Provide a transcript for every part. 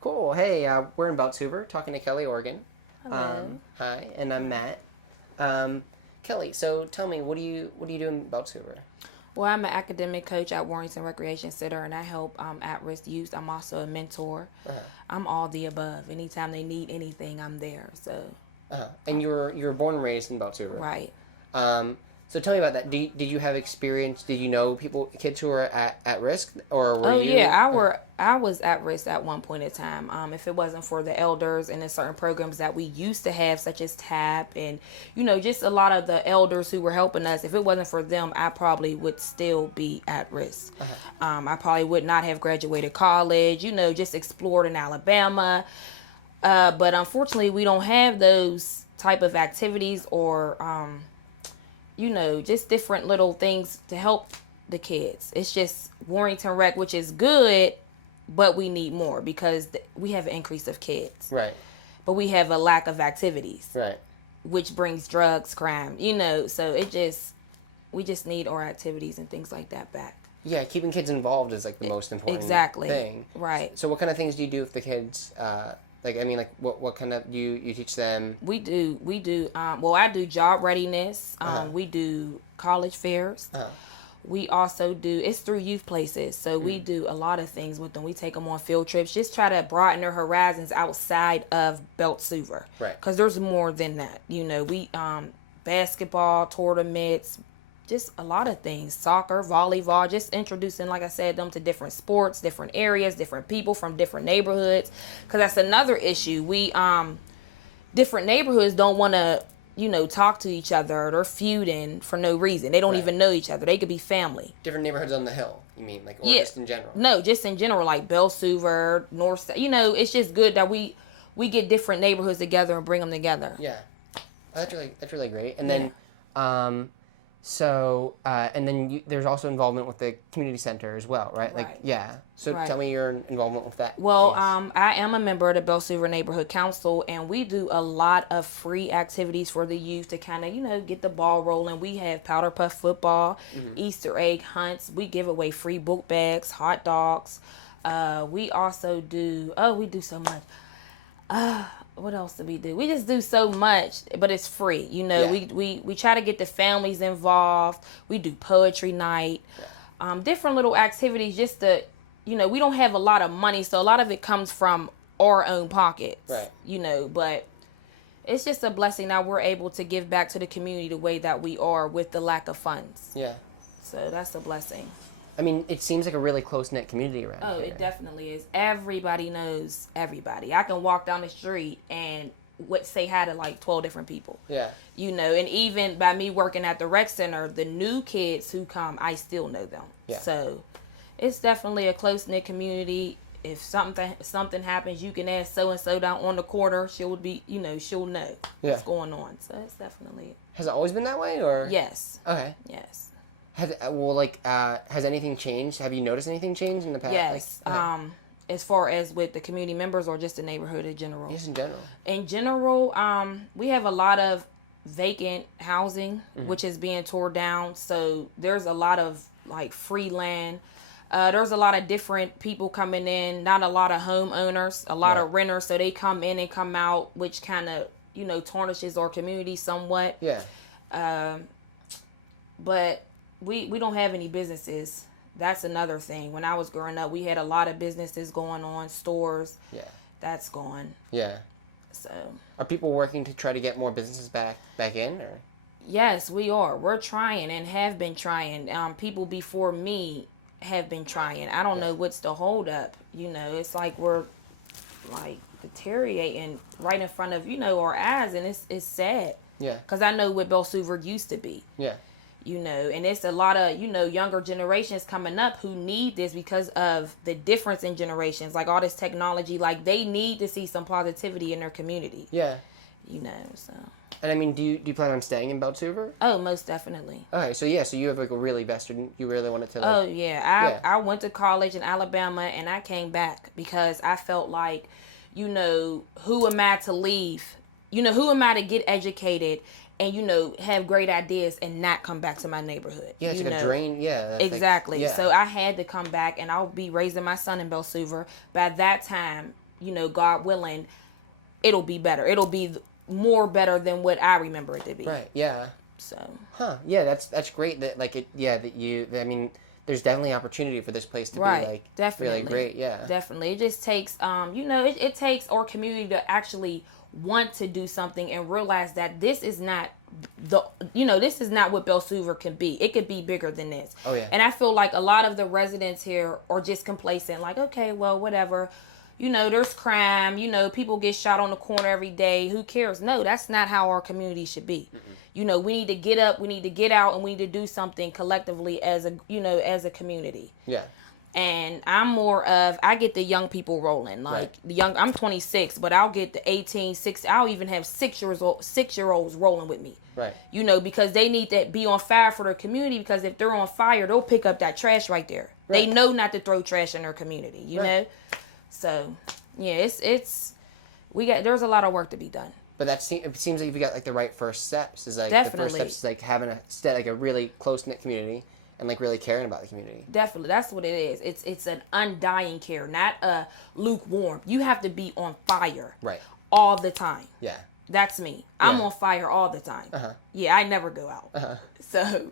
Cool. Hey, we're in Beltzhoover talking to Kelli, Oregon. Hello. Hi, and I'm Matt. Kelli, so tell me, what do you do in Beltzhoover? Well, I'm an academic coach at Warrington Recreation Center, and I help at-risk youth. I'm also a mentor. I'm all the above. Anytime they need anything, I'm there. So. And you were born and raised in Beltzhoover. Right. So tell me about that. Did you have experience? Did you know kids who were at risk, or were you? Yeah, I was at risk at one point in time. If it wasn't for the elders and the certain programs that we used to have, such as TAP and just a lot of the elders who were helping us. If it wasn't for them, I probably would still be at risk. I probably would not have graduated college. Just explored in Alabama. But unfortunately, we don't have those type of activities or just different little things to help the kids. It's just Warrington Rec, which is good, but we need more because we have an increase of kids. Right. But we have a lack of activities. Right. Which brings drugs, crime, so we just need our activities and things like that back. Yeah, keeping kids involved is like the most important thing. Right. So what kind of things do you do with the kids? What kind of you teach them? We do. I do job readiness. We do college fairs. We also do, it's through youth places. So we do a lot of things with them. We take them on field trips, just try to broaden their horizons outside of Beltzhoover. Right. Because there's more than that. We, basketball, tournaments, just a lot of things. Soccer, volleyball, just introducing, like I said, them to different sports, different areas, different people from different neighborhoods. Because that's another issue. We, different neighborhoods don't want to, talk to each other. They're feuding for no reason. They don't even know each other. They could be family. Different neighborhoods on the hill, you mean? Just in general? No, just in general, like Beltzhoover, North, it's just good that we get different neighborhoods together and bring them together. Yeah. That's really great. And then, and then there's also involvement with the community center as well, right? So tell me your involvement with that. Well, I am a member of the Beltzhoover Neighborhood Council, and we do a lot of free activities for the youth to kind of, get the ball rolling. We have powder puff football, Easter egg hunts. We give away free book bags, hot dogs. We also do, we do so much. What else do we do? We just do so much, but it's free. We try to get the families involved. We do poetry night, different little activities just to, we don't have a lot of money, so a lot of it comes from our own pockets. Right. But it's just a blessing that we're able to give back to the community the way that we are with the lack of funds. Yeah. So that's a blessing. I mean, it seems like a really close-knit community around here. Oh, it definitely is. Everybody knows everybody. I can walk down the street and say hi to like 12 different people. Yeah. And even by me working at the rec center, the new kids who come, I still know them. Yeah. So it's definitely a close-knit community. If something happens, you can ask so-and-so down on the corner. She'll be, she'll know what's going on. So it's definitely... Has it always been that way, or? Yes. Okay. Yes. Has anything changed? Have you noticed anything change in the past? Yes. As far as with the community members or just the neighborhood in general? Just in general. In general, we have a lot of vacant housing, which is being torn down. So there's a lot of like free land. There's a lot of different people coming in, not a lot of homeowners, a lot of renters. So they come in and come out, which kind of, tarnishes our community somewhat. Yeah. But we don't have any businesses. That's another thing. When I was growing up, we had a lot of businesses going on, stores. Yeah. That's gone. Yeah. So. Are people working to try to get more businesses back in, or? Yes, we are. We're trying and have been trying. People before me have been trying. I don't know what's the hold up. It's like we're like deteriorating right in front of, our eyes, and it's sad. Yeah. Because I know what Beltzhoover used to be. Yeah. And it's a lot of, younger generations coming up who need this because of the difference in generations, like all this technology, like they need to see some positivity in their community. Yeah. So. And I mean, do you plan on staying in Beltzhoover? Oh, most definitely. Okay, so you have like a really vested, you really wanted to like... Oh, yeah. I went to college in Alabama and I came back because I felt like, who am I to leave? Who am I to get educated and, have great ideas and not come back to my neighborhood. Yeah, it's like a drain. Yeah. Exactly. Like, yeah. So I had to come back, and I'll be raising my son in Beltzhoover. By that time, God willing, it'll be better. It'll be more better than what I remember it to be. Right. Yeah. So. Yeah, that's great that I mean, there's definitely opportunity for this place to be like definitely. really great. Yeah. Definitely. It just takes it takes our community to actually want to do something and realize that this is not this is not what Beltzhoover can be. It could be bigger than this. Oh yeah. And I feel like a lot of the residents here are just complacent, like, okay, well, whatever. There's crime, people get shot on the corner every day. Who cares? No, that's not how our community should be. Mm-mm. We need to get up, we need to get out, and we need to do something collectively as a community. Yeah. And I'm more of, I get the young people rolling. Like I'm 26, but I'll get the 18, 6, I'll even have 6-year-olds rolling with me. Right. Because they need to be on fire for their community, because if they're on fire, they'll pick up that trash right there. Right. They know not to throw trash in their community, you know? So, yeah, there's a lot of work to be done. But it seems like you got like the right first steps. Is like Definitely. The first steps is like having a really close knit community and like really caring about the community. Definitely, that's what it is. It's an undying care, not a lukewarm. You have to be on fire, right, all the time. Yeah, that's me. I'm on fire all the time. Yeah, I never go out. So,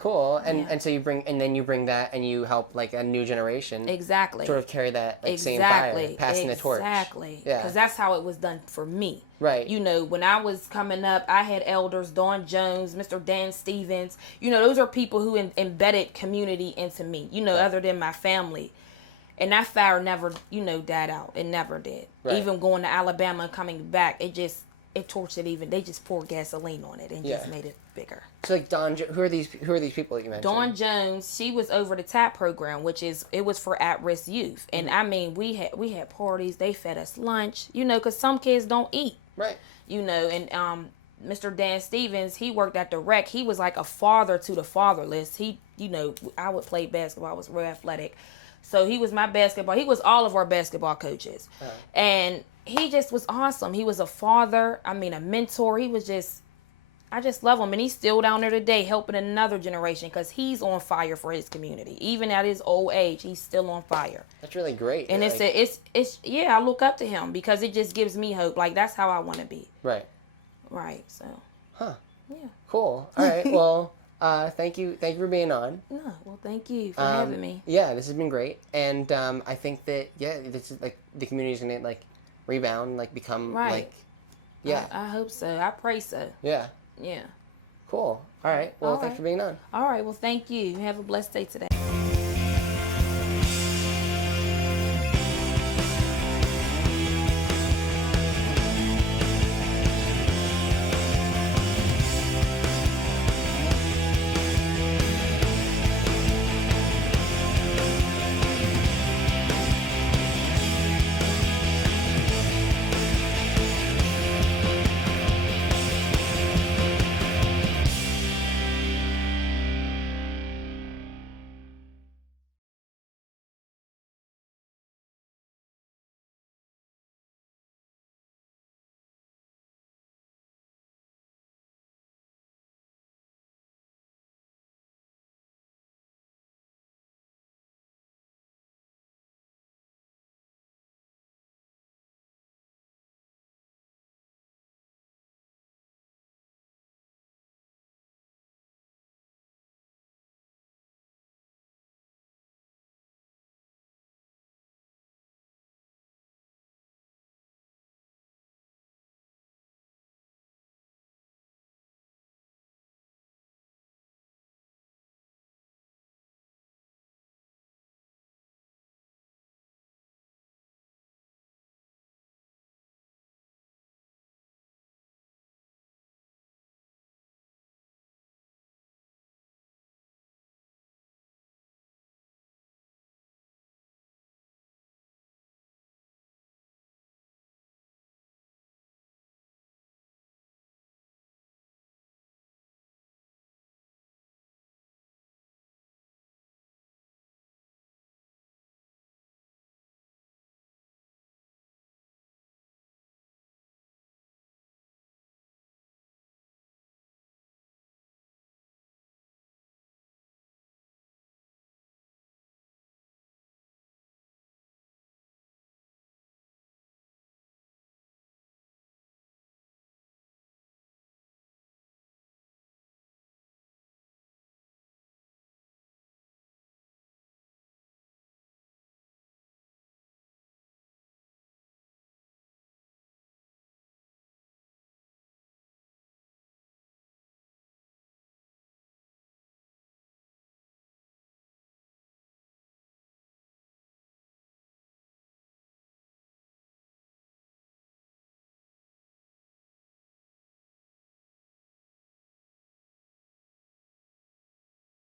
Cool. And so you bring that and you help like a new generation sort of carry that same fire, passing the torch. Exactly. Yeah. Because that's how it was done for me. Right. When I was coming up, I had elders, Dawn Jones, Mr. Dan Stevens. Those are people who embedded community into me, other than my family. And that fire never, died out. It never did. Right. Even going to Alabama and coming back, it torched it even. They just poured gasoline on it and just made it bigger. So like who are these people that you mentioned? Dawn Jones, she was over the TAP program, it was for at-risk youth. And I mean, we had parties, they fed us lunch, because some kids don't eat. Right. And Mr. Dan Stevens, he worked at the rec. He was like a father to the fatherless. He, I would play basketball, I was real athletic. So he was he was all of our basketball coaches. And he just was awesome. He was a father, a mentor. I just love him. And he's still down there today helping another generation, because he's on fire for his community. Even at his old age, he's still on fire. That's really great. And I look up to him because it just gives me hope. Like, that's how I want to be. Right. Right. So. Huh. Yeah. Cool. All right. Well, thank you for being on. No, well, thank you for having me. Yeah, this has been great. And I think that, this is like the community's going to like rebound, like become like, I hope so. I pray so. Yeah. Yeah. Cool. All right. Well, thanks for being on. All right. Well, thank you. Have a blessed day today.